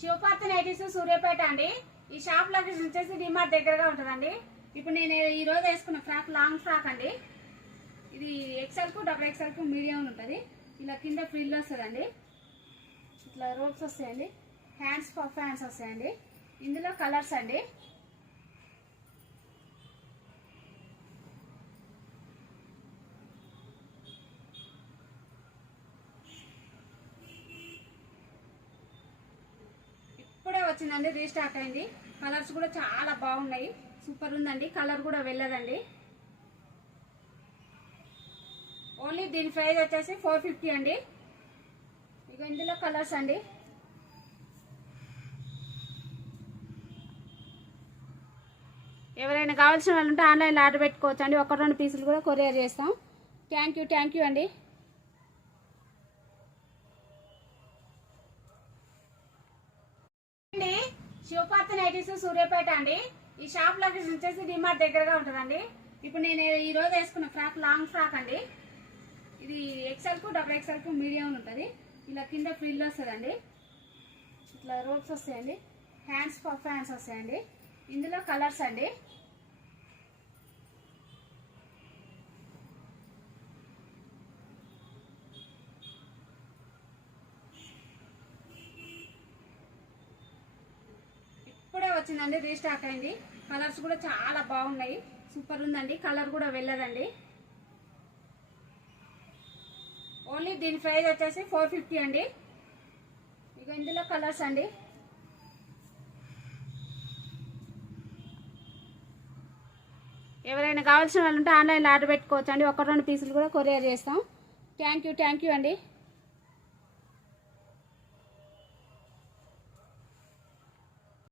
శివపార్తి nighties Suryapet అండి. ఈ shop location వచ్చేసి డిమార్ట్ దగ్గరగా ఉంటుందండి. ఇప్పుడు నేను ఈ రోజు వేసుకున్న ఫ్రాక్ లాంగ్ ఫ్రాక్ అండి. ఇది ఎక్సెల్ కు డబుల్ ఎక్సెల్ కు మీడియం ఉంటుంది. ఇలా కింద ఫ్రిల్ వస్తుందండి, ఇట్లా రోప్స్ వస్తాయండి, హ్యాండ్స్ పఫ్ హ్యాండ్స్ వస్తాయండి. ఇందులో కలర్స్ అండి. ఇప్పుడే వచ్చిందండి, రీస్టాక్ అయింది. కలర్స్ కూడా చాలా బాగున్నాయి, సూపర్ ఉందండి. కలర్ కూడా వెళ్ళదండి. ఓన్లీ దీని ప్రైస్ వచ్చేసి 450 అండి. ఇక ఇందులో కలర్స్ అండి. ఎవరైనా కావాల్సిన వాళ్ళు ఉంటే ఆన్లైన్లో ఆర్డర్ పెట్టుకోవచ్చు అండి. 1-2 పీసులు కూడా కొరియర్ చేస్తాం. థ్యాంక్ యూ అండి. శివపార్తి నైటీస్ సూర్యాపేట అండి. ఈ షాప్ లొకేషన్ వచ్చేసి డిమార్ట్ దగ్గరగా ఉంటుందండి. ఇప్పుడు నేను ఈ రోజు వేసుకున్న ఫ్రాక్ లాంగ్ ఫ్రాక్ అండి. ఇది ఎక్సెల్ కు డబుల్ ఎక్సెల్ కు మీడియం ఉంటుంది. ఇలా కింద ఫ్రిల్ వస్తుందండి, ఇట్లా రోప్స్ వస్తాయండి, హ్యాండ్స్ పఫ్ హ్యాండ్స్ వస్తాయండి. ఇందులో కలర్స్ అండి. ఇప్పుడే వచ్చిందండి, రీస్టాక్ అయింది. కలర్స్ కూడా చాలా బాగున్నాయి, సూపర్ ఉందండి. కలర్ కూడా వెళ్ళదండి. ఓన్లీ దీని ప్రైస్ వచ్చేసి 450 అండి. ఇక ఇందులో కలర్స్ అండి. ఎవరైనా కావాల్సిన వాళ్ళు ఉంటే ఆన్లైన్లో ఆర్డర్ పెట్టుకోవచ్చు అండి. 1-2 పీసులు కూడా కొరియర్ చేస్తాం. థ్యాంక్ యూ అండి.